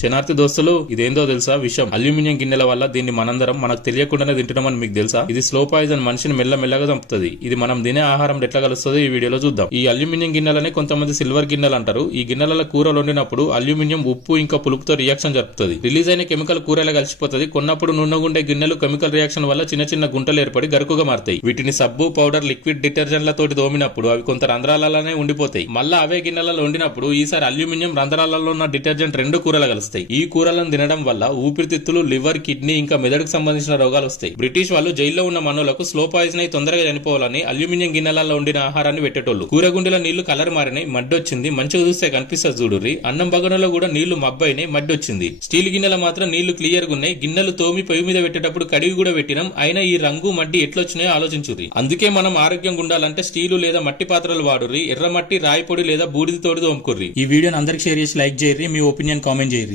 శనార్థి దోస్తులు ఇదేందో తెలుసా విషయం అల్యూమినియం గిన్నెల వల్ల దీన్ని మనందరం మనకు తెలియకుండానే అని మీకు తెలుసా ఇది స్లో పాయిజన్ మనిషిని మెల్ల మెల్లగా చంపుతుంది ఇది మనం తినే ఆహారం ఎట్లా కలుస్తుందో ఈ వీడియోలో చూద్దాం ఈ అల్యూమినియం గిన్నెలనే కొంతమంది సిల్వర్ గిన్నెలు అంటారు ఈ గిన్నెల కూరలు వండినప్పుడు అల్యూమినియం ఉప్పు ఇంకా పులుపుతో రియాక్షన్ జరుపుతుంది రిలీజ్ అయిన కెమికల్ కూరలు కలిసిపోతుంది కొన్నప్పుడు నున్నగుండే గిన్నెలు కెమికల్ రియాక్షన్ వల్ల చిన్న చిన్న గుంటలు ఏర్పడి గరుకుగా మారుతాయి వీటిని సబ్బు పౌడర్ లిక్విడ్ డిటర్జెంట్ల తోటి దోమినప్పుడు అవి కొంత రంధ్రాలలోనే ఉండిపోతాయి మళ్ళీ అవే గిన్నెలలో వండినప్పుడు ఈసారి అల్యూమినియం రంధ్రాలలో ఉన్న డిటర్జెంట్ రెండు కూరలు కలుస్తాయి వస్తాయి ఈ కూరలను తినడం వల్ల ఊపిరితిత్తులు లివర్ కిడ్నీ ఇంకా మెదడుకు సంబంధించిన రోగాలు వస్తాయి బ్రిటిష్ వాళ్ళు జైల్లో ఉన్న మనులకు స్లో పాయిజన్ అయి తొందరగా చనిపోవాలని అల్యూమినియం గిన్నెలలో ఉండిన ఆహారాన్ని పెట్టేటోళ్ళు కూరగుండెల నీళ్లు కలర్ మారినాయి మడ్డొచ్చింది మంచిగా చూస్తే కనిపిస్తుంది చూడుర్రి అన్నం బగనలో కూడా నీళ్లు మబ్బైనాయి మడ్డొచ్చింది స్టీల్ గిన్నెల మాత్రం నీళ్లు క్లియర్ గా ఉన్నాయి గిన్నెలు తోమి పొయ్యి మీద పెట్టేటప్పుడు కడిగి కూడా పెట్టినాం అయినా ఈ రంగు మడ్డి ఎట్లొచ్చినాయో ఆలోచించుది అందుకే మనం ఆరోగ్యంగా ఉండాలంటే స్టీలు లేదా మట్టి పాత్రలు వాడుర్రి ఎర్రమట్టి రాయి పొడి లేదా బూడిది తోడు తోముకుర్రి ఈ వీడియోని అందరికి షేర్ చేసి లైక్ చేయర్రి మీ ఒపీనియన్ కామెంట్ చేయర్రి